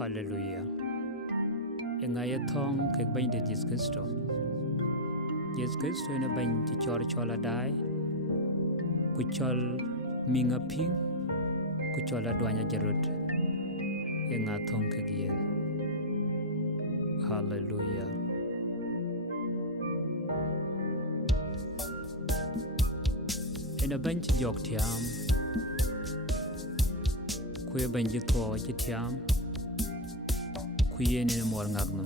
Hallelujah. Engaya thong kek bain de Yesu Kristo. Yesu Kristo ina bain ti chor chola dai. Ku chol minga ping. Ku chola duanya jarut. Enga thong kek yen. Hallelujah. Ina bain ti jok tiam. Kuya bain ji to ji tiam. Kuyen ina mor ngagno.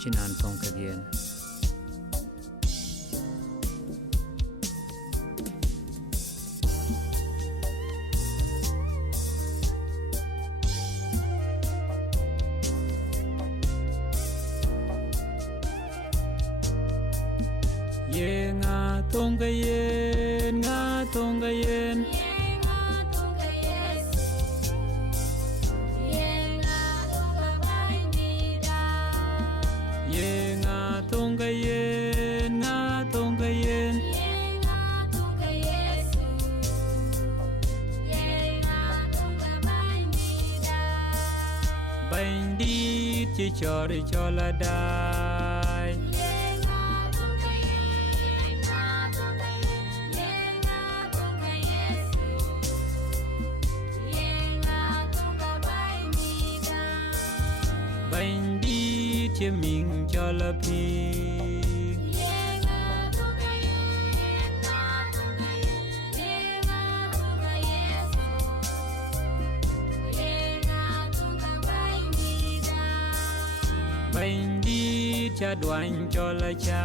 Chinan thong kek yen. Ye nga thong kek yen, nga thong kek yen. Tunga yen, nga tunga yen. Bain di chi chori chola dai. Bain di chi ming chola pi. Bain di cha đoan cho la cha.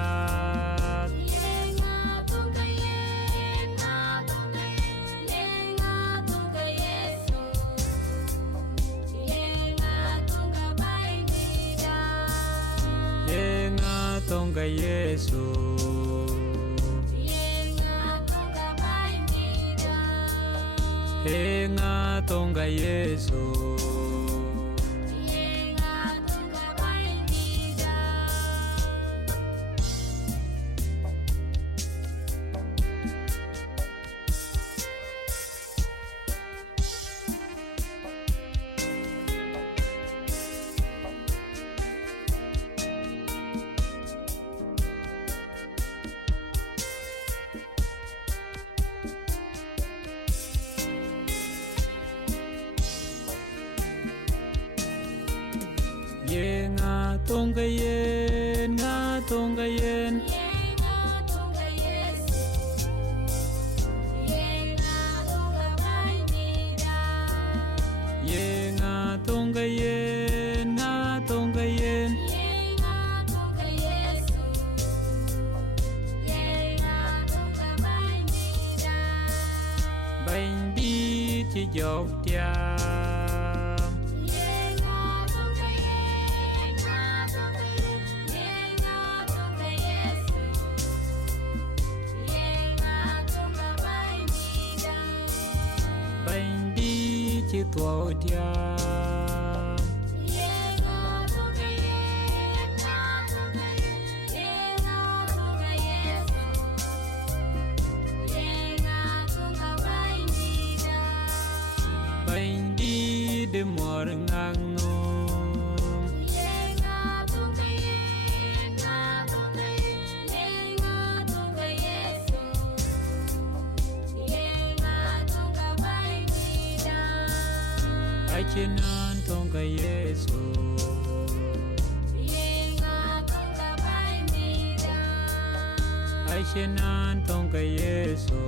Tonga Yesu. Nga tonga Yesu. Ye nga tonga yen, nga tonga yen. Ye nga tonga yen, nga tonga yen. Bain di chi jok tiam. Bain di chi tuo tiam. Bain di de mor ngang ngom. Ai chinan tonga Yesu. Ai chinan tonga Yesu.